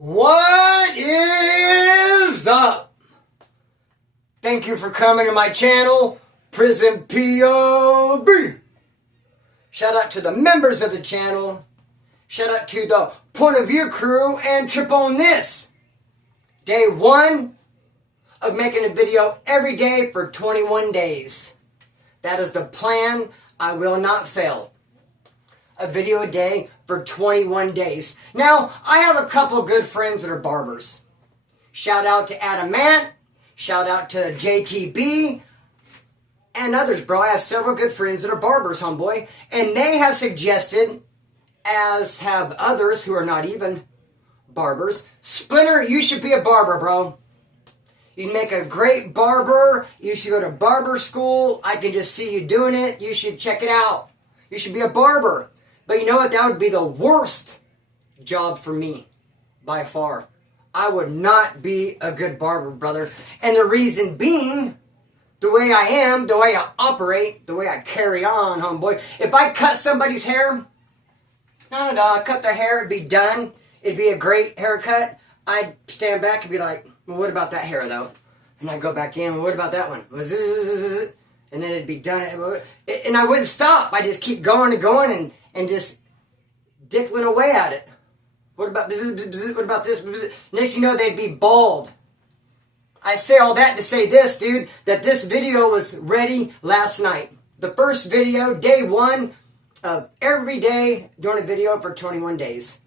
What is up? Thank you for coming to my channel, Prison POB. Shout out to the members of the channel. Shout out to the Point of View crew and Trip on This. Day 1 of making a video every day for 21 days. That is the plan. I will not fail. A video a day for 21 days. Now, I have a couple good friends that are barbers. Shout out to Adamant. Shout out to JTB. And others, bro. I have several good friends that are barbers, homeboy. And they have suggested, as have others who are not even barbers, Splinter, you should be a barber, bro. You'd make a great barber. You should go to barber school. I can just see you doing it. You should check it out. You should be a barber. But you know what? That would be the worst job for me, by far. I would not be a good barber, brother. And the reason being, the way I am, the way I operate, the way I carry on, homeboy. If I cut somebody's hair, I cut their hair, it'd be done. It'd be a great haircut. I'd stand back and be like, well, what about that hair, though? And I'd go back in, well, what about that one? And then it'd be done. And I wouldn't stop. I'd just keep going and going and just dickling away at it. What about this? What about this? Next you know, they'd be bald. I say all that to say this, dude, that this video was ready last night. The first video, day 1 of every day doing a video for 21 days.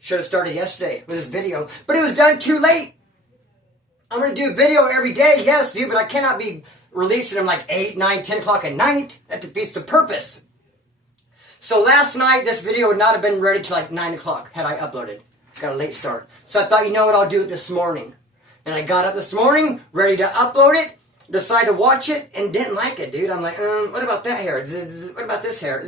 Should have started yesterday with this video, but it was done too late. I'm going to do a video every day, yes, dude, but I cannot be releasing them like 8, 9, 10 o'clock at night. That defeats the purpose. So last night, this video would not have been ready till like 9 o'clock had I uploaded. Got a late start. So I thought, you know what, I'll do it this morning. And I got up this morning, ready to upload it, decided to watch it, and didn't like it, dude. I'm like, what about that hair? What about this hair?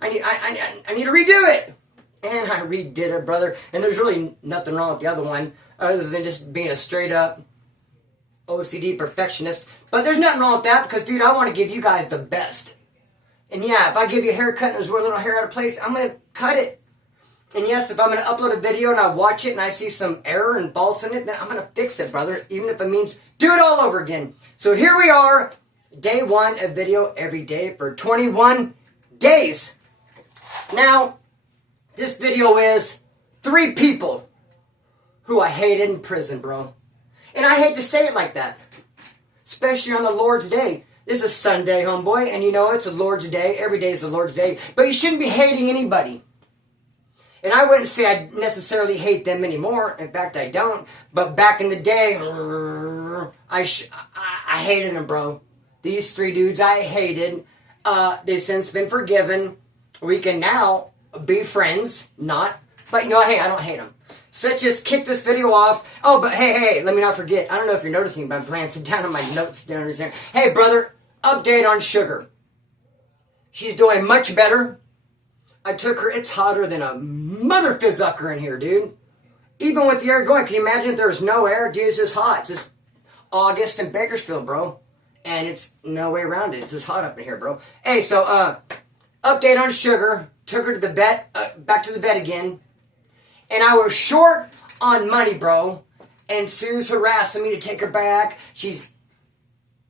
I need to redo it. And I redid it, brother. And there's really nothing wrong with the other one, other than just being a straight up OCD perfectionist. But there's nothing wrong with that, because, dude, I want to give you guys the best. And yeah, if I give you a haircut and there's one little hair out of place, I'm going to cut it. And yes, if I'm going to upload a video and I watch it and I see some error and faults in it, then I'm going to fix it, brother. Even if it means do it all over again. So here we are, day 1 of video every day for 21 days. Now, this video is 3 people who I hated in prison, bro. And I hate to say it like that. Especially on the Lord's Day. This is Sunday, homeboy, and you know it's the Lord's Day. Every day is the Lord's Day. But you shouldn't be hating anybody. And I wouldn't say I necessarily hate them anymore. In fact, I don't. But back in the day, I hated them, bro. These 3 dudes I hated. They've since been forgiven. We can now be friends. Not. But, you know, hey, I don't hate them. So let's just kick this video off. Oh, but hey, let me not forget. I don't know if you're noticing, but I'm glancing down on my notes down there. Hey, brother, update on Sugar. She's doing much better. I took her. It's hotter than a mother fizzucker in here, dude. Even with the air going, can you imagine if there was no air? Dude, it's just hot. It's just August in Bakersfield, bro. And it's no way around it. It's just hot up in here, bro. Hey, so, update on Sugar. Took her to the vet, back to the vet again. And I was short on money, bro. And Sue's harassing me to take her back. She's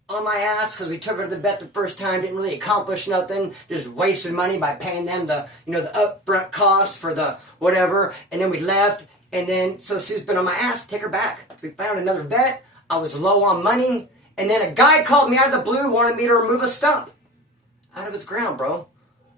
on my ass because we took her to the vet the first time. Didn't really accomplish nothing. Just wasted money by paying them the, you know, the upfront cost for the whatever. And then we left. And then, so Sue's been on my ass to take her back. We found another vet. I was low on money. And then a guy called me out of the blue, wanted me to remove a stump out of his ground, bro.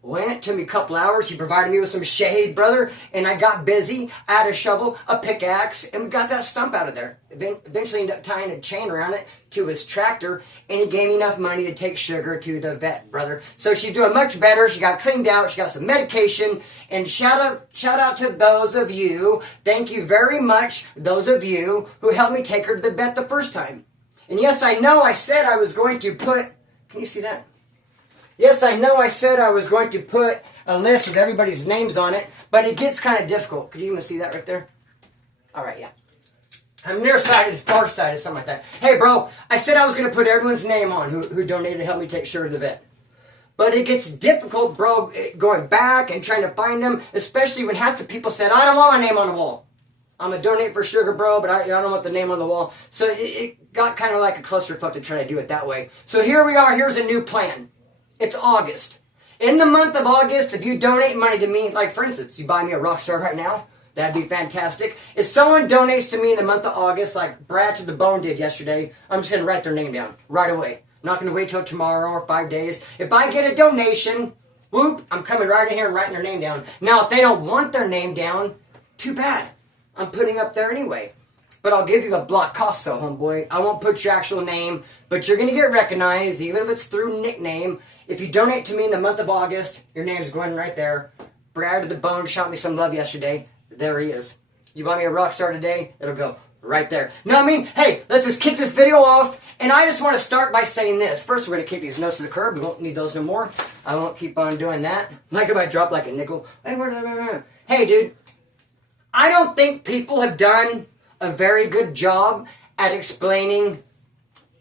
Went, took me a couple hours. He provided me with some shade, brother. And I got busy. I had a shovel, a pickaxe, and we got that stump out of there. Eventually ended up tying a chain around it to his tractor. And he gave me enough money to take Sugar to the vet, brother. So she's doing much better. She got cleaned out. She got some medication. And shout out to those of you. Thank you very much, those of you who helped me take her to the vet the first time. And yes, I know I said I was going to put... Can you see that? Yes, I know I said I was going to put a list with everybody's names on it, but it gets kind of difficult. Could you even see that right there? All right, yeah. I'm nearsighted, farsighted, something like that. Hey, bro, I said I was going to put everyone's name on who donated to help me take Sugar to the vet. But it gets difficult, bro, going back and trying to find them, especially when half the people said, I don't want my name on the wall. I'm going to donate for sugar, bro, but I don't want the name on the wall. So it got kind of like a clusterfuck to try to do it that way. So here we are. Here's a new plan. It's August. In the month of August, if you donate money to me, like for instance, you buy me a Rockstar right now, that'd be fantastic. If someone donates to me in the month of August, like Brad to the Bone did yesterday, I'm just going to write their name down right away. I'm not going to wait till tomorrow or 5 days. If I get a donation, whoop, I'm coming right in here and writing their name down. Now, if they don't want their name down, too bad. I'm putting up there anyway. But I'll give you a block cost though, homeboy. I won't put your actual name, but you're going to get recognized, even if it's through nickname. If you donate to me in the month of August, your name's going right there. Brad to the Bone shot me some love yesterday. There he is. You buy me a Rockstar today, it'll go right there. Know what I mean? Hey, let's just kick this video off. And I just want to start by saying this. First, we're going to kick these notes to the curb. We won't need those no more. I won't keep on doing that. Like if I drop like a nickel. Hey, dude. I don't think people have done a very good job at explaining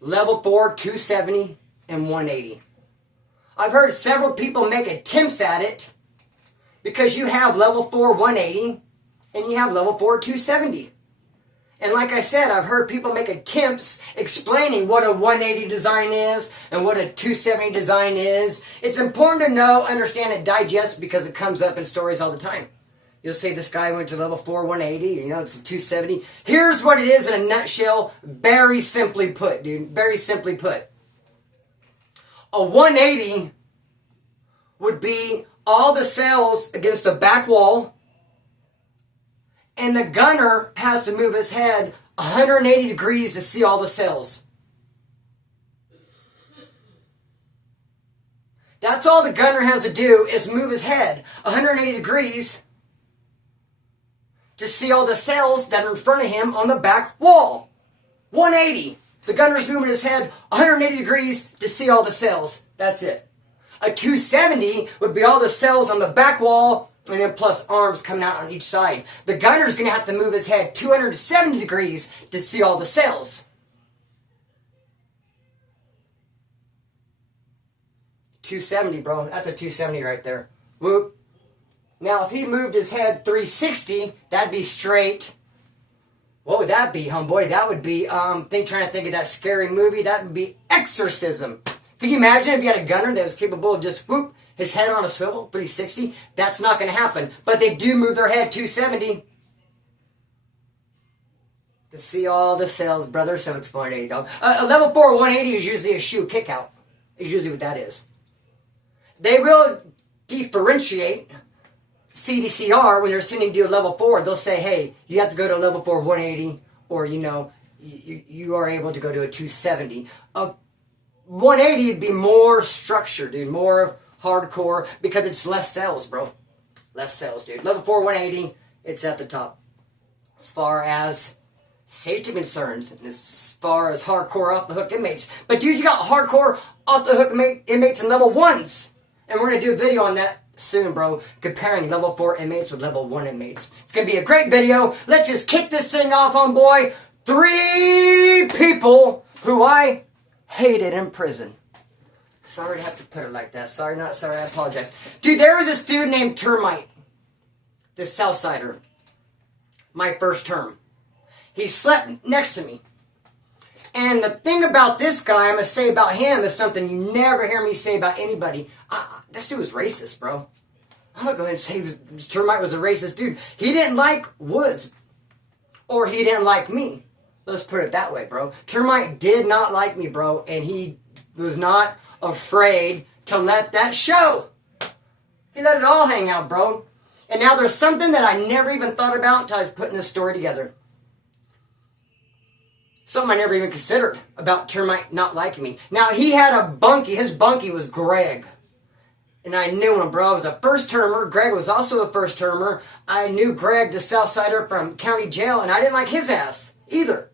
level 4, 270, and 180. I've heard several people make attempts at it because you have level 4, 180, and you have level 4, 270. And like I said, I've heard people make attempts explaining what a 180 design is and what a 270 design is. It's important to know, understand, and digest because it comes up in stories all the time. You'll say this guy went to level 4, 180, you know, it's a 270. Here's what it is in a nutshell, very simply put, dude. Very simply put. A 180 would be all the cells against the back wall, and the gunner has to move his head 180 degrees to see all the cells. That's all the gunner has to do is move his head 180 degrees to see all the cells that are in front of him on the back wall. 180. The gunner's moving his head 180 degrees to see all the cells. That's it. A 270 would be all the cells on the back wall and then plus arms coming out on each side. The gunner's going to have to move his head 270 degrees to see all the cells. 270, bro. That's a 270 right there. Whoop. Now, if he moved his head 360, that'd be straight. What would that be, homeboy? That would be, trying to think of that scary movie. That would be Exorcism. Could you imagine if you had a gunner that was capable of just, whoop, his head on a swivel, 360? That's not going to happen. But they do move their head 270 to see all the cells, brother. So it's 180, dog. A level 4 180 is usually a shoe kick out. Is usually what that is. They will differentiate CDCR, when they're sending you a level 4, they'll say, hey, you have to go to a level 4 180, or, you know, you are able to go to a 270. A 180 would be more structured, dude, more hardcore, because it's less cells, bro. Less cells, dude. Level 4 180, it's at the top. As far as safety concerns, and as far as hardcore off-the-hook inmates. But, dude, you got hardcore off-the-hook inmates in level 1s. And we're going to do a video on that soon, bro, comparing level 4 inmates with level 1 inmates. It's going to be a great video. Let's just kick this thing off, homeboy. 3 people who I hated in prison. Sorry to have to put it like that. Sorry, not sorry, I apologize. Dude, there was this dude named Termite. This Southsider. My first term. He slept next to me. And the thing about this guy, I'm going to say about him, is something you never hear me say about anybody. This dude was racist, bro. I'm going to go ahead and say Termite was a racist dude. He didn't like Woods. Or he didn't like me. Let's put it that way, bro. Termite did not like me, bro. And he was not afraid to let that show. He let it all hang out, bro. And now there's something that I never even thought about until I was putting this story together. Something I never even considered about Termite not liking me. Now, he had a bunkie. His bunkie was Greg. And I knew him, bro. I was a first-termer. Greg was also a first-termer. I knew Greg, the Southsider from county jail, and I didn't like his ass either.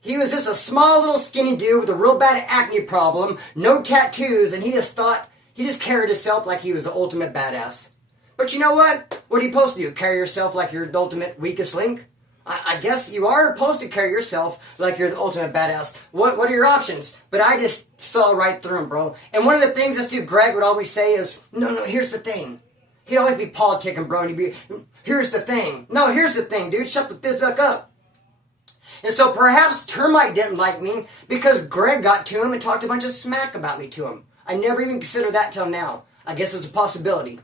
He was just a small little skinny dude with a real bad acne problem, no tattoos, and he just carried himself like he was the ultimate badass. But you know what? What are you supposed to do? Carry yourself like you're the ultimate weakest link? I guess you are supposed to carry yourself like you're the ultimate badass. What are your options? But I just saw right through him, bro. And one of the things this dude Greg would always say is, no, here's the thing. He'd always be politicking, bro. And here's the thing. No, here's the thing, dude. Shut the fizzuck up. And so perhaps Termite didn't like me because Greg got to him and talked a bunch of smack about me to him. I never even considered that till now. I guess it's a possibility.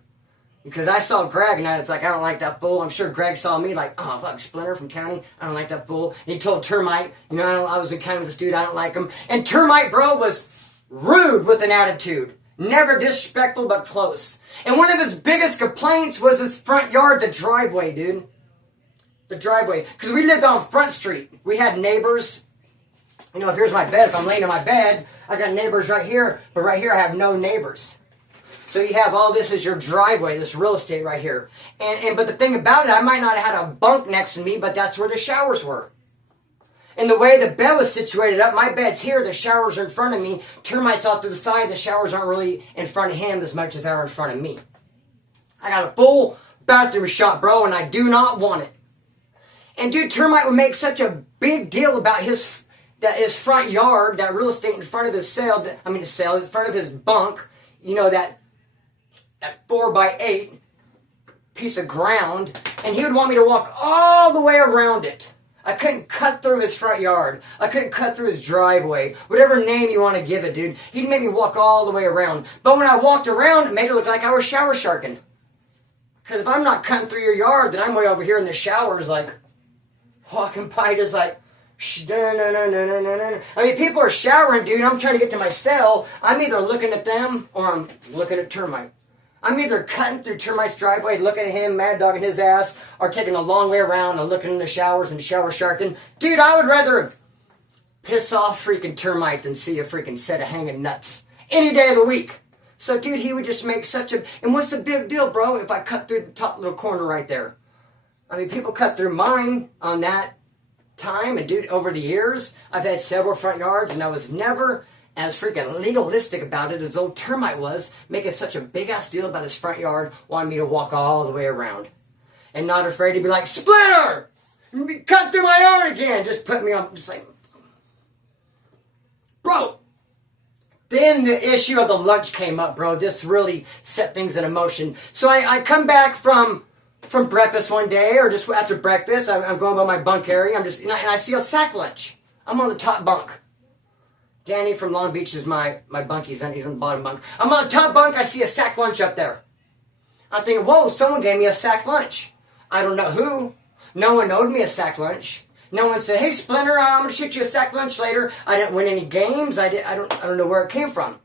Because I saw Greg and I was like, I don't like that fool. I'm sure Greg saw me like, oh, fuck, Splinter from County. I don't like that fool. And he told Termite, you know, I was in County with this dude. I don't like him. And Termite, bro, was rude with an attitude. Never disrespectful, but close. And one of his biggest complaints was his front yard, the driveway, dude. The driveway. Because we lived on Front Street. We had neighbors. You know, if here's my bed, if I'm laying in my bed, I got neighbors right here. But right here, I have no neighbors. So you have all this as your driveway, this real estate right here. But the thing about it, I might not have had a bunk next to me, but that's where the showers were. And the way the bed was situated up, my bed's here, the showers are in front of me. Termites off to the side, the showers aren't really in front of him as much as they are in front of me. I got a full bathroom shot, bro, and I do not want it. And dude, Termite would make such a big deal about his front yard, that real estate in front of his in front of his bunk, you know, that 4x8 piece of ground, and he would want me to walk all the way around it. I couldn't cut through his front yard. I couldn't cut through his driveway. Whatever name you want to give it, dude. He'd make me walk all the way around. But when I walked around, it made it look like I was shower sharking. Because if I'm not cutting through your yard, then I'm way over here in the showers, like, walking by just like, no. I mean, people are showering, dude. I'm trying to get to my cell. I'm either looking at them or I'm looking at Termite. I'm either cutting through Termite's driveway, looking at him, mad dogging his ass, or taking a long way around and looking in the showers and shower sharking. Dude, I would rather piss off freaking Termite than see a freaking set of hanging nuts any day of the week. So, dude, he would just make such a... And what's the big deal, bro, if I cut through the top little corner right there? I mean, people cut through mine on that time, and dude, over the years, I've had several front yards, and I was never as freaking legalistic about it as old Termite was, making such a big-ass deal about his front yard, wanting me to walk all the way around. And not afraid to be like, Splinter! Cut through my yard again! Just put me on, just like... Bro! Then the issue of the lunch came up, bro. This really set things in motion. So I come back from breakfast one day, or just after breakfast, I'm going by my bunk area, and I see a sack lunch. I'm on the top bunk. Danny from Long Beach is my bunk. He's on the bottom bunk. I'm on the top bunk. I see a sack lunch up there. I'm thinking, whoa, someone gave me a sack lunch. I don't know who. No one owed me a sack lunch. No one said, hey, Splinter, I'm going to shoot you a sack lunch later. I didn't win any games. I don't know where it came from.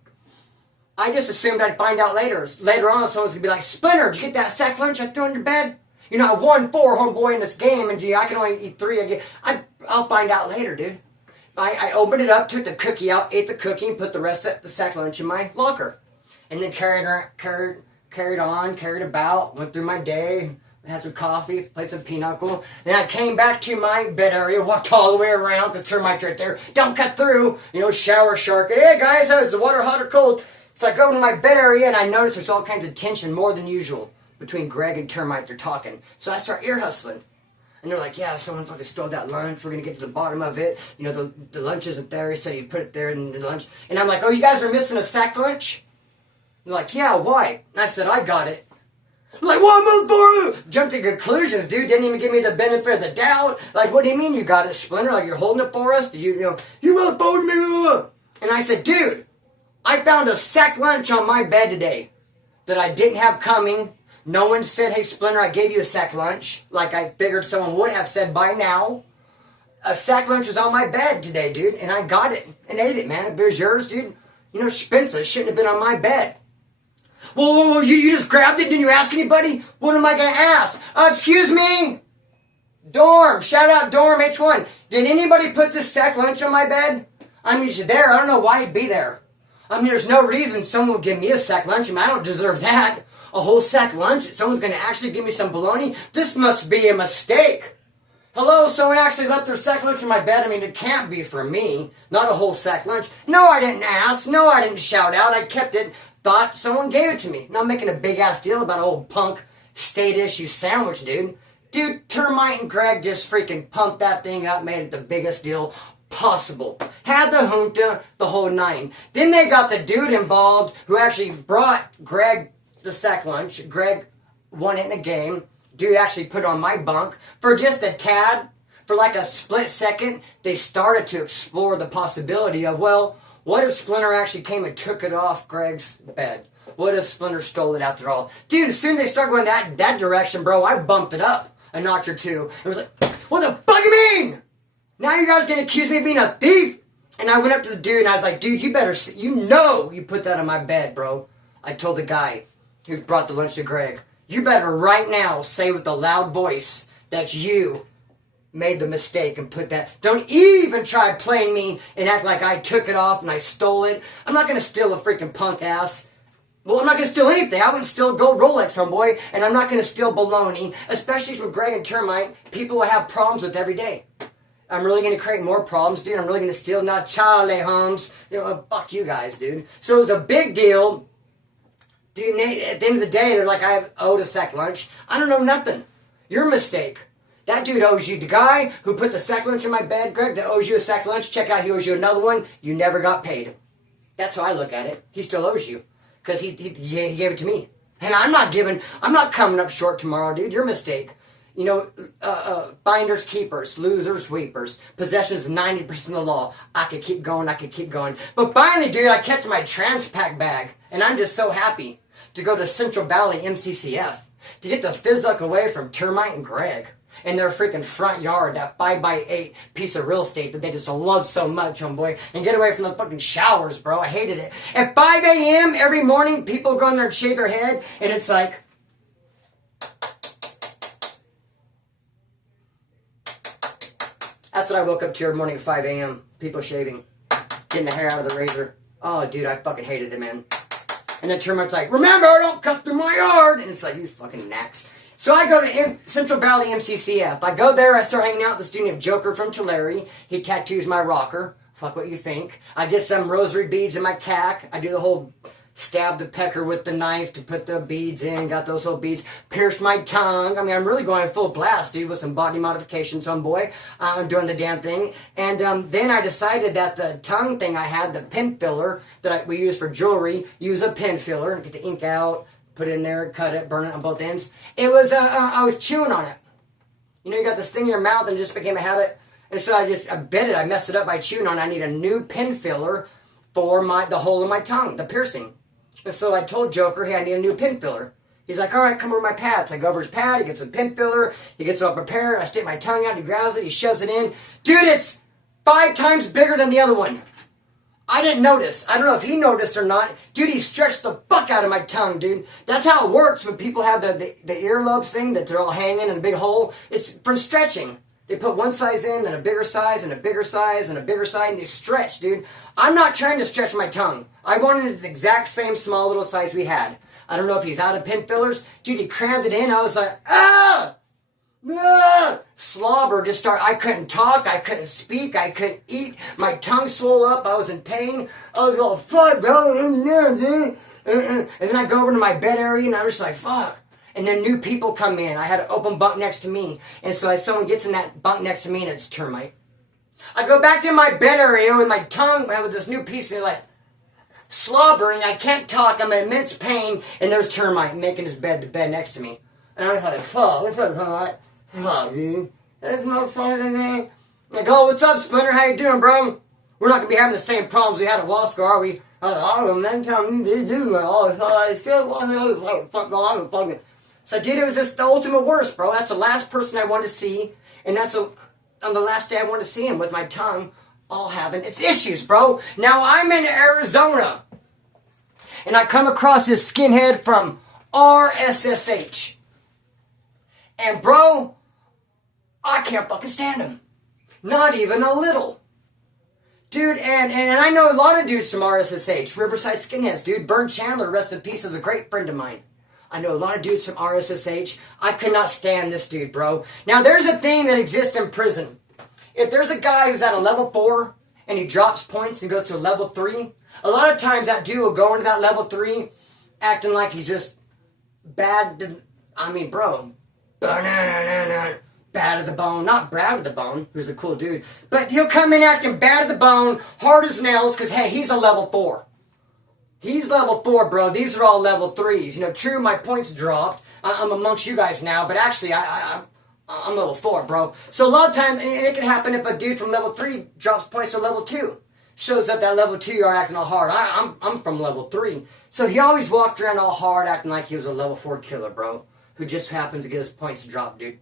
I just assumed I'd find out later. Later on, someone's going to be like, Splinter, did you get that sack lunch I threw in your bed? You know, I won 4, homeboy, in this game, and gee, I can only eat 3 again. I'll find out later, dude. I opened it up, took the cookie out, ate the cookie, and put the rest of the sack lunch in my locker. And then carried about, went through my day, had some coffee, played some pinochle. Then I came back to my bed area, walked all the way around, because Termite's right there. Don't cut through, you know, shower shark. Hey, guys, is the water hot or cold? So I go to my bed area, and I notice there's all kinds of tension, more than usual, between Greg and Termite. They're talking. So I start ear hustling. And they're like, yeah, someone fucking stole that lunch. We're going to get to the bottom of it. You know, the lunch isn't there. He said he'd put it there in the lunch. And I'm like, oh, you guys are missing a sack lunch? They're like, yeah, why? And I said, I got it. I'm like, what, move forward? Jumped to conclusions, dude. Didn't even give me the benefit of the doubt. Like, what do you mean you got it, Splinter? Like, you're holding it for us? Did you know, you motherfucker me? And I said, dude, I found a sack lunch on my bed today that I didn't have coming. No one said, hey, Splinter, I gave you a sack lunch, like I figured someone would have said by now. A sack lunch was on my bed today, dude, and I got it and ate it, man. If it was yours, dude, you know, Splinter shouldn't have been on my bed. Whoa, you just grabbed it? Didn't you ask anybody? What am I going to ask? Excuse me? Dorm, shout out Dorm H1. Did anybody put this sack lunch on my bed? I mean, it's there. I don't know why it'd be there. I mean, there's no reason someone would give me a sack lunch. I mean, I don't deserve that. A whole sack lunch? Someone's going to actually give me some bologna? This must be a mistake. Hello, someone actually left their sack lunch in my bed. I mean, it can't be for me. Not a whole sack lunch. No, I didn't ask. No, I didn't shout out. I kept it. Thought someone gave it to me. Not making a big-ass deal about an old punk state-issue sandwich, dude. Dude, Termite and Greg just freaking pumped that thing up, made it the biggest deal possible. Had the junta, the whole 9. Then they got the dude involved who actually brought Greg the sack lunch. Greg won it in a game. dude actually put on my bunk for just a tad. For like a split second, they started to explore the possibility of, well, what if Splinter actually came and took it off Greg's bed? What if Splinter stole it after all? Dude, as soon as they start going that direction, bro, I bumped it up a notch or two. It was like, what the fuck you mean? Now you guys gonna accuse me of being a thief? And I went up to the dude and I was like, dude, you better, you put that on my bed, bro. I told the guy who brought the lunch to Greg, you better right now say with a loud voice that you made the mistake and put that. Don't even try playing me and act like I took it off and I stole it. I'm not gonna steal a freaking punk ass. Well, I'm not gonna steal anything. I wouldn't steal gold Rolex, homeboy, and I'm not gonna steal baloney, especially from Greg and Termite. People will have problems with every day. I'm really gonna create more problems, dude. I'm really gonna steal, not Charlie Holmes. You know, fuck you guys, dude. So it was a big deal. Dude, at the end of the day, they're like, I owed a sack lunch. I don't know nothing. Your mistake. That dude owes you. The guy who put the sack lunch in my bed, Greg, that owes you a sack lunch, check out, he owes you another one. You never got paid. That's how I look at it. He still owes you. Because he gave it to me. And I'm not coming up short tomorrow, dude. Your mistake. You know, finders, keepers, losers, sweepers. Possession is 90% of the law. I could keep going. But finally, dude, I kept my Transpac bag. And I'm just so happy to go to Central Valley MCCF to get the fizzuck away from Termite and Greg in their freaking front yard, that 5x8 piece of real estate that they just love so much, homeboy, and get away from the fucking showers, bro. I hated it. At 5 a.m. every morning, people go in there and shave their head, and it's like, that's what I woke up to every morning at 5 a.m. People shaving, getting the hair out of the razor. Oh, dude, I fucking hated it, man. And then Termite's like, remember, don't cut through my yard. And it's like, these fucking knacks. So I go to Central Valley MCCF. I go there, I start hanging out with this dude named Joker from Tulare. He tattoos my rocker. Fuck what you think. I get some rosary beads in my cack. I do the whole stab the pecker with the knife to put the beads in. Got those whole beads. Pierced my tongue. I mean, I'm really going full blast, dude, with some body modifications, homeboy. I'm doing the damn thing. And then I decided that the tongue thing I had, the pen filler that we use for jewelry, use a pen filler and get the ink out. Put it in there, cut it, burn it on both ends. It was, I was chewing on it. You know, you got this thing in your mouth and it just became a habit. And so I bit it. I messed it up by chewing on it. I need a new pen filler for the hole in my tongue, the piercing. And so I told Joker, hey, I need a new pen filler. He's like, all right, come over my pads. I go over his pad. He gets a pen filler. He gets it all prepared. I stick my tongue out. He grabs it. He shoves it in. Dude, it's 5 times bigger than the other one. I didn't notice. I don't know if he noticed or not. Dude, he stretched the fuck out of my tongue, dude. That's how it works when people have the earlobes thing that they're all hanging in a big hole. It's from stretching. They put one size in, then a bigger size, and a bigger size, and a bigger size, and they stretch, dude. I'm not trying to stretch my tongue. I wanted the exact same small little size we had. I don't know if he's out of pen fillers. Dude, he crammed it in. I was like, ah! Slobber just started. I couldn't talk. I couldn't speak. I couldn't eat. My tongue swole up. I was in pain. I was all, fuck, bro. And then I go over to my bed area and I'm just like, fuck. And then new people come in. I had an open bunk next to me. And so someone gets in that bunk next to me and it's Termite. I go back to my bed area with my tongue with this new piece and like slobbering. I can't talk. I'm in immense pain. And there's Termite making his bed to bed next to me. And I was like, fuck, what's up, Termite? Oh, dude, there's no fun in there. Like, oh, what's up, Splinter? How you doing, bro? We're not gonna be having the same problems we had at Wasco, are we? Oh, man, tell me to do it. I feel fucking. So, dude, it was just the ultimate worst, bro. That's the last person I wanted to see, and that's on the last day I wanted to see him with my tongue all having its issues, bro. Now I'm in Arizona, and I come across this skinhead from RSSH. And bro, I can't fucking stand him. Not even a little. Dude, and I know a lot of dudes from RSSH, Riverside Skinheads, dude. Bern Chandler, rest in peace, is a great friend of mine. I know a lot of dudes from RSSH. I could not stand this dude, bro. Now, there's a thing that exists in prison. If there's a guy who's at a level 4 and he drops points and goes to a level 3, a lot of times that dude will go into that level 3 acting like he's just bad. I mean, bro. Bad to the bone. Not Brad to the bone, who's a cool dude. But he'll come in acting bad to the bone, hard as nails, because, hey, he's a level 4. He's level 4, bro. These are all level 3s. You know, true, my points dropped. I'm amongst you guys now, but actually I'm level 4, bro. So a lot of times, it can happen if a dude from level 3 drops points to level 2. Shows up that level 2, you're acting all hard. I'm from level 3. So he always walked around all hard, acting like he was a level 4 killer, bro. Who just happens to get his points dropped, dude.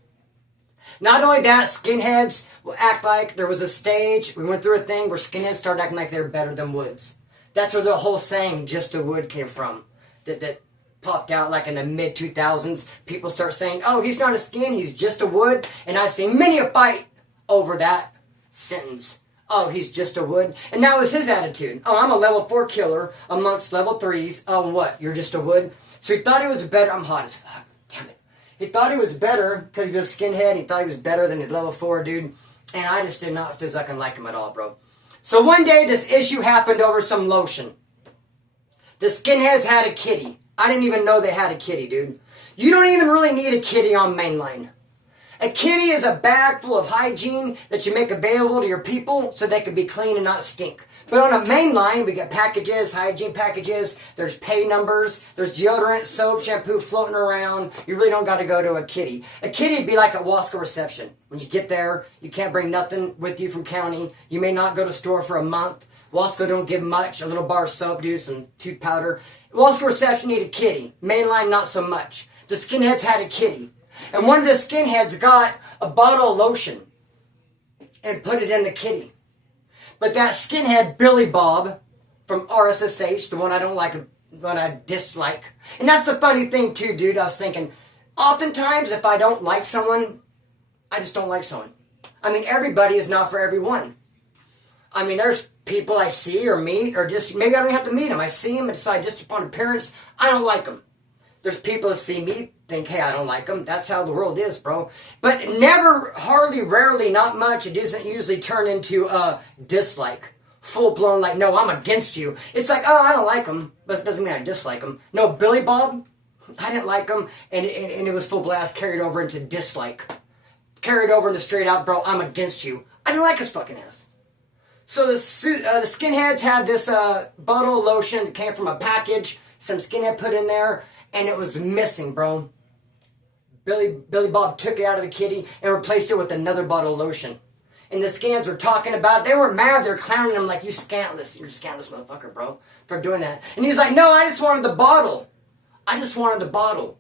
Not only that, skinheads will act like there was a stage. We went through a thing where skinheads started acting like they were better than woods. That's where the whole saying, just a wood, came from. That popped out like in the mid-2000s. People start saying, oh, he's not a skin, he's just a wood. And I've seen many a fight over that sentence. Oh, he's just a wood. And that was his attitude. Oh, I'm a level 4 killer amongst level 3s. Oh, what? You're just a wood? So he thought he was better. I'm hot as fuck. Damn it. He thought he was better because he was a skinhead. He thought he was better than his level 4 dude. And I just did not fucking like him at all, bro. So one day this issue happened over some lotion. The skinheads had a kitty. I didn't even know they had a kitty, dude. You don't even really need a kitty on mainline. A kitty is a bag full of hygiene that you make available to your people so they can be clean and not stink. But on a main line, we get packages, hygiene packages, there's pay numbers, there's deodorant, soap, shampoo floating around. You really don't got to go to a kitty. A kitty would be like a Wasco reception. When you get there, you can't bring nothing with you from county. You may not go to store for a month. Wasco don't give much. A little bar of soap, do some tooth powder. Wasco reception need a kitty. Mainline, not so much. The skinheads had a kitty. And one of the skinheads got a bottle of lotion and put it in the kitty. But that skinhead, Billy Bob, from RSSH, the one I don't like, the one I dislike. And that's the funny thing too, dude. I was thinking, oftentimes if I don't like someone, I just don't like someone. I mean, everybody is not for everyone. I mean, there's people I see or meet, or just, maybe I don't have to meet them. I see them and decide just upon appearance, I don't like them. There's people that see me, think, hey, I don't like them. That's how the world is, bro. But never, hardly, rarely, not much, it doesn't usually turn into a dislike. Full-blown, like, no, I'm against you. It's like, oh, I don't like them, but it doesn't mean I dislike them. No, Billy Bob, I didn't like him, and it was full blast, carried over into dislike. Carried over into straight out, bro, I'm against you. I didn't like his fucking ass. So the skinheads had this bottle of lotion that came from a package, some skinhead put in there, and it was missing, bro. Billy Bob took it out of the kitty and replaced it with another bottle of lotion. And the skinheads were talking about it. They were mad. They were clowning him like, you're a scandalous motherfucker, bro, for doing that. And he's like, no, I just wanted the bottle. I just wanted the bottle.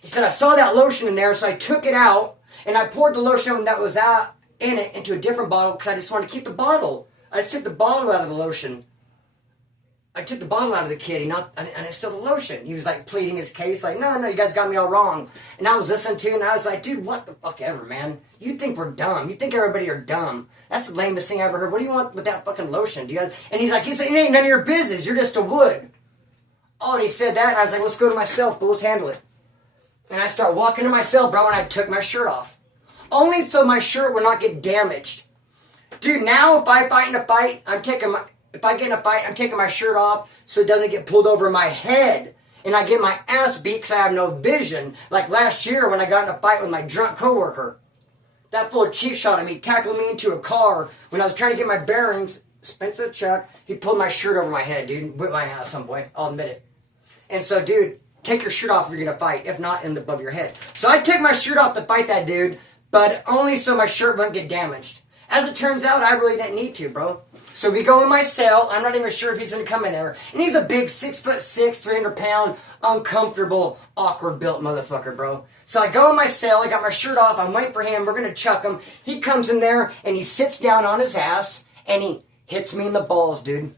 He said, I saw that lotion in there, so I took it out, and I poured the lotion that was out in it into a different bottle because I just wanted to keep the bottle. I just took the bottle out of the lotion. I took the bottle out of the kitty, and it's still the lotion. He was like pleading his case, like, no, you guys got me all wrong. And I was listening to it, and I was like, dude, what the fuck ever, man? You think we're dumb. You think everybody are dumb. That's the lamest thing I ever heard. What do you want with that fucking lotion? And he's like, it ain't none of your business. You're just a wood. Oh, and he said that, and I was like, let's go to my cell, but let's handle it. And I start walking to my cell, bro, and I took my shirt off. Only so my shirt would not get damaged. Dude, now if I fight in a fight, if I get in a fight, I'm taking my shirt off so it doesn't get pulled over my head. And I get my ass beat because I have no vision. Like last year when I got in a fight with my drunk coworker. That fool cheap shot at me, tackled me into a car. When I was trying to get my bearings, Splinter Chuck, he pulled my shirt over my head, dude. Whipped my ass, some boy. I'll admit it. And so, dude, take your shirt off if you're going to fight. If not, in above your head. So I took my shirt off to fight that dude, but only so my shirt wouldn't get damaged. As it turns out, I really didn't need to, bro. So we go in my cell. I'm not even sure if he's going to come in there. And he's a big 6'6", 300-pound, uncomfortable, awkward-built motherfucker, bro. So I go in my cell. I got my shirt off. I'm waiting for him. We're going to chuck him. He comes in there, and he sits down on his ass, and he hits me in the balls, dude.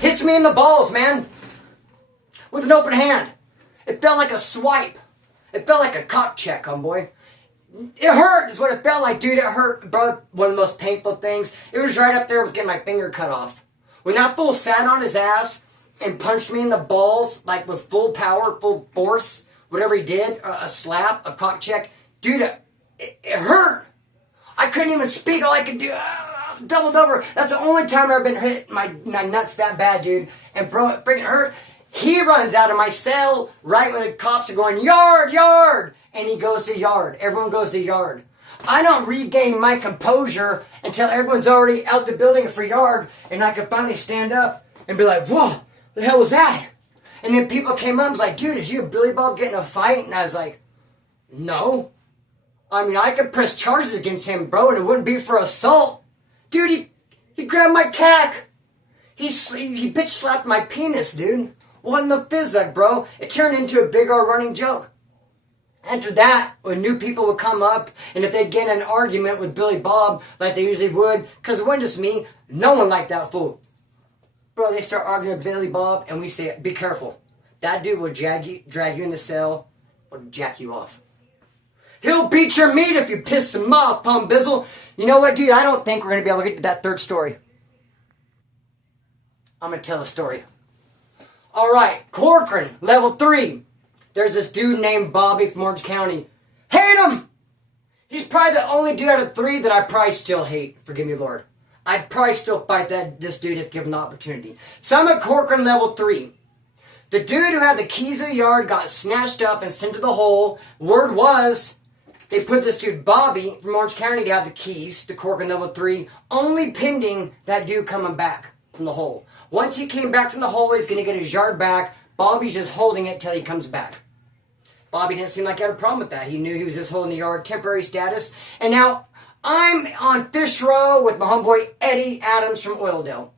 Hits me in the balls, man. With an open hand. It felt like a swipe. It felt like a cock check, homeboy. It hurt is what it felt like, dude. It hurt, bro. One of the most painful things. It was right up there with getting my finger cut off. When that fool sat on his ass and punched me in the balls, like with full power, full force, whatever he did, a slap, a cock check, dude, it hurt. I couldn't even speak. All I could do, doubled over. That's the only time I've ever been hit my nuts that bad, dude. And bro, it freaking hurt. He runs out of my cell right when the cops are going, yard, yard. And he goes to yard. Everyone goes to yard. I don't regain my composure until everyone's already out the building for yard, and I can finally stand up and be like, whoa, the hell was that? And then people came up and was like, dude, did you and Billy Bob get in a fight? And I was like, no. I mean, I could press charges against him, bro, and it wouldn't be for assault. Dude, he grabbed my cack. He bitch slapped my penis, dude. What in the physic, bro? It turned into a big old running joke. After that, when new people would come up, and if they'd get in an argument with Billy Bob, like they usually would, because it wasn't just me, no one liked that fool. Bro, they start arguing with Billy Bob, and we say, be careful. That dude will drag you in the cell, or jack you off. He'll beat your meat if you piss him off, Pum Bizzle. You know what, dude? I don't think we're going to be able to get to that third story. I'm going to tell a story. All right, Corcoran, level 3. There's this dude named Bobby from Orange County. Hate him! He's probably the only dude out of 3 that I probably still hate. Forgive me, Lord. I'd probably still fight this dude if given the opportunity. So I'm at Corcoran level 3. The dude who had the keys of the yard got snatched up and sent to the hole. Word was, they put this dude Bobby from Orange County to have the keys to Corcoran level 3, only pending that dude coming back from the hole. Once he came back from the hole, he's going to get his yard back. Bobby's just holding it till he comes back. Bobby didn't seem like he had a problem with that. He knew he was just holding the yard, temporary status. And now I'm on Fish Row with my homeboy Eddie Adams from Oildale.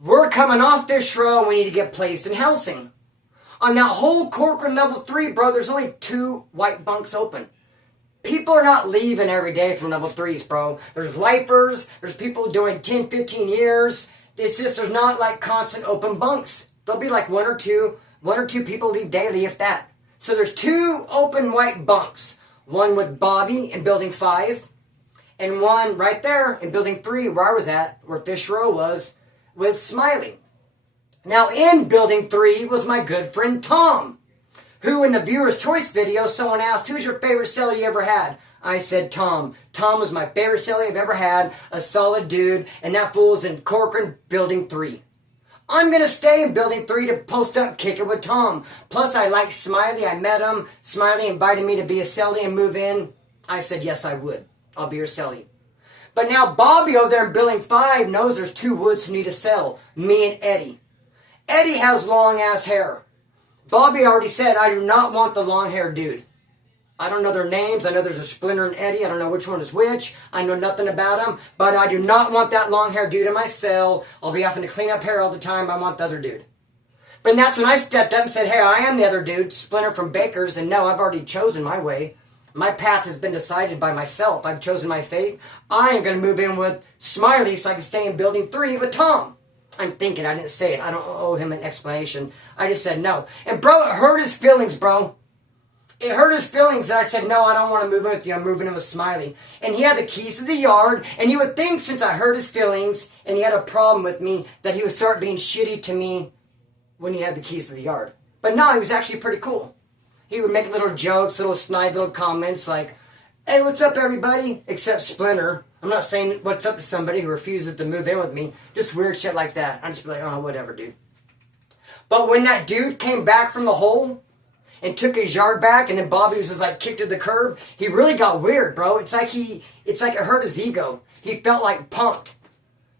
We're coming off Fish Row and we need to get placed in housing. On that whole Corcoran level 3, bro, there's only 2 white bunks open. People are not leaving every day from level 3s, bro. There's lifers, there's people doing 10, 15 years. It's just there's not like constant open bunks. There'll be like one or two people leave daily, if that. So there's 2 open white bunks. One with Bobby in building 5, and one right there in building 3 where I was at, where Fish Row was, with Smiley. Now in building 3 was my good friend Tom, who in the viewer's choice video, someone asked, who's your favorite cellie you ever had? I said Tom. Tom was my favorite cellie I've ever had, a solid dude, and that fool's in Corcoran building 3. I'm going to stay in building 3 to post up, kick it with Tom. Plus I like Smiley, I met him. Smiley invited me to be a cellie and move in. I said yes I would. I'll be your cellie. But now Bobby over there in building 5 knows there's 2 woods who need a cell. Me and Eddie. Eddie has long ass hair. Bobby already said I do not want the long haired dude. I don't know their names. I know there's a Splinter and Eddie. I don't know which one is which. I know nothing about them. But I do not want that long-haired dude in my cell. I'll be having to clean up hair all the time. I want the other dude. But that's when I stepped up and said, hey, I am the other dude, Splinter from Baker's. And no, I've already chosen my way. My path has been decided by myself. I've chosen my fate. I am going to move in with Smiley so I can stay in building 3 with Tom. I'm thinking. I didn't say it. I don't owe him an explanation. I just said no. And bro, it hurt his feelings, bro. It hurt his feelings that I said, no, I don't want to move in with you. I'm moving in with Smiley. And he had the keys to the yard. And you would think since I hurt his feelings and he had a problem with me that he would start being shitty to me when he had the keys to the yard. But no, he was actually pretty cool. He would make little jokes, little snide little comments like, hey, what's up, everybody? Except Splinter. I'm not saying what's up to somebody who refuses to move in with me. Just weird shit like that. I'd just be like, oh, whatever, dude. But when that dude came back from the hole and took his yard back, and then Bobby was just like kicked to the curb, he really got weird, bro. It's like it hurt his ego. He felt like punked.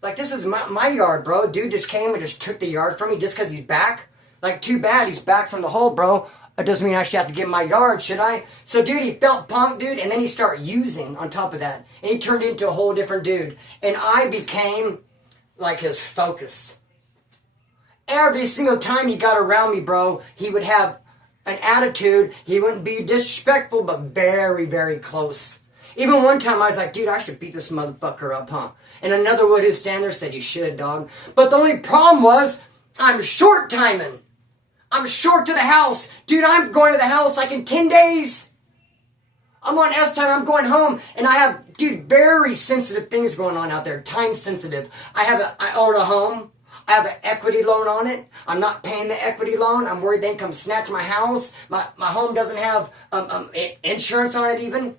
Like, this is my yard, bro. Dude just came and just took the yard from me just because he's back. Like, too bad he's back from the hole, bro. It doesn't mean I should have to give him my yard, should I? So, dude, he felt punked, dude, and then he started using on top of that. And he turned into a whole different dude. And I became, like, his focus. Every single time he got around me, bro, he would have an attitude. He wouldn't be disrespectful, but very, very close. Even one time I was like, dude, I should beat this motherfucker up, huh? And another would who stand there said, you should, dog. But the only problem was, I'm short timing. I'm short to the house. Dude, I'm going to the house like in 10 days. I'm on S time. I'm going home. And I have, dude, very sensitive things going on out there. Time sensitive. I own a home. I have an equity loan on it. I'm not paying the equity loan. I'm worried they come snatch my house. My home doesn't have insurance on it even.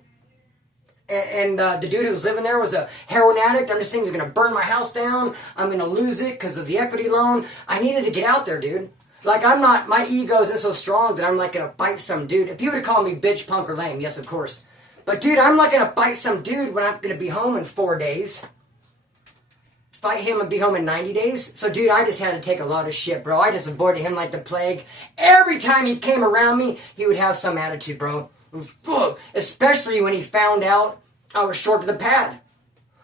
And the dude who was living there was a heroin addict. I'm just saying he's going to burn my house down. I'm going to lose it because of the equity loan. I needed to get out there, dude. Like, my ego isn't so strong that I'm like going to fight some dude. If you would have called me bitch, punk, or lame, yes, of course. But dude, I'm not going to fight some dude when I'm going to be home in 4 days. fight him and be home in 90 days. So, dude, I just had to take a lot of shit, bro. I just avoided him like the plague. Every time he came around me, he would have some attitude, bro. Especially when he found out I was short of the pad.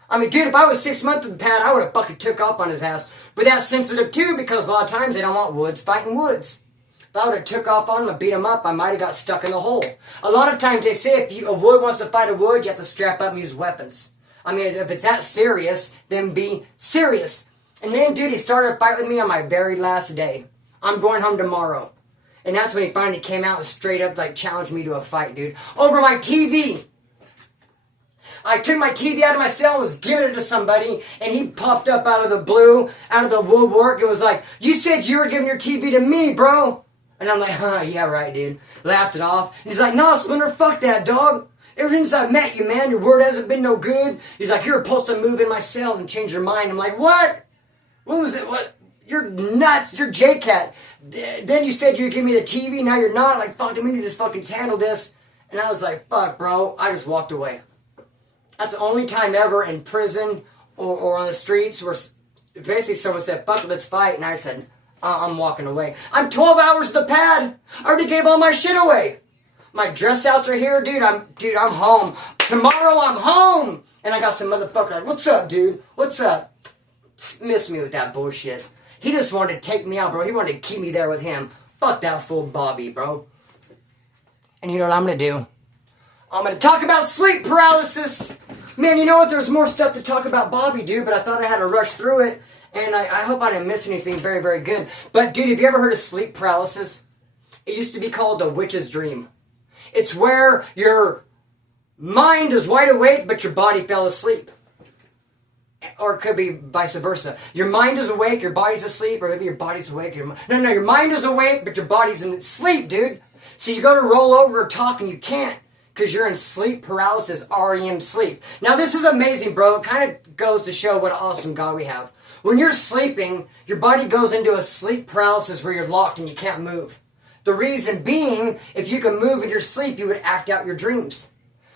I mean, dude, if I was 6 months of the pad, I would have fucking took off on his ass. But that's sensitive, too, because a lot of times they don't want woods fighting woods. If I would have took off on him and beat him up, I might have got stuck in the hole. A lot of times they say if a wood wants to fight a wood, you have to strap up and use weapons. I mean, if it's that serious, then be serious. And then, dude, he started a fight with me on my very last day. I'm going home tomorrow. And that's when he finally came out and straight up, like, challenged me to a fight, dude. Over my TV. I took my TV out of my cell and was giving it to somebody, and he popped up out of the blue, out of the woodwork, and was like, you said you were giving your TV to me, bro. And I'm like, huh, yeah, right, dude. Laughed it off. And he's like, no, Splinter, fuck that, dog. Ever since I met you, man, your word hasn't been no good. He's like, you're supposed to move in my cell and change your mind. I'm like, what? When was it? What? You're nuts. You're J-Cat. Then you said you'd give me the TV. Now you're not. Like, fuck, we need to just fucking handle this. And I was like, fuck, bro. I just walked away. That's the only time ever in prison or on the streets where basically someone said, fuck it, let's fight. And I said, I'm walking away. I'm 12 hours to the pad. I already gave all my shit away. My dress outs are here, dude. I'm home. Tomorrow I'm home. And I got some motherfucker like, what's up, dude? What's up? Miss me with that bullshit. He just wanted to take me out, bro. He wanted to keep me there with him. Fuck that fool Bobby, bro. And you know what I'm going to do? I'm going to talk about sleep paralysis. Man, you know what? There's more stuff to talk about Bobby, dude, but I thought I had to rush through it. And I hope I didn't miss anything very, very good. But, dude, have you ever heard of sleep paralysis? It used to be called the witch's dream. It's where your mind is wide awake, but your body fell asleep. Or it could be vice versa. Your mind is awake, your body's asleep, or maybe your body's awake. Your mind is awake, but your body's in sleep, dude. So you go to roll over or talk, and you can't. Because you're in sleep paralysis, REM sleep. Now, this is amazing, bro. It kind of goes to show what an awesome God we have. When you're sleeping, your body goes into a sleep paralysis where you're locked and you can't move. The reason being, if you can move in your sleep, you would act out your dreams.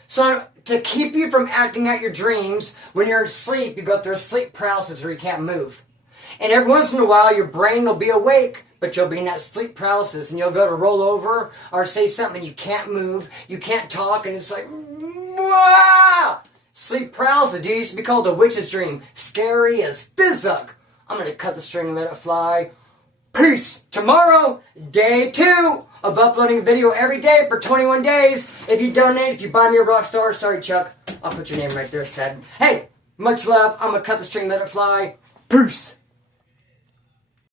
So to keep you from acting out your dreams, when you're in sleep, you go through a sleep paralysis where you can't move. And every once in a while, your brain will be awake, but you'll be in that sleep paralysis, and you'll go to roll over or say something, you can't move, you can't talk, and it's like, wow! Sleep paralysis, dude, used to be called the witch's dream. Scary as fizzuck. I'm going to cut the string and let it fly. Peace. Tomorrow, day 2 of uploading a video every day for 21 days. If you donate, if you buy me a rock star, sorry, Chuck, I'll put your name right there instead. Hey, much love. I'm going to cut the string and let it fly. Peace.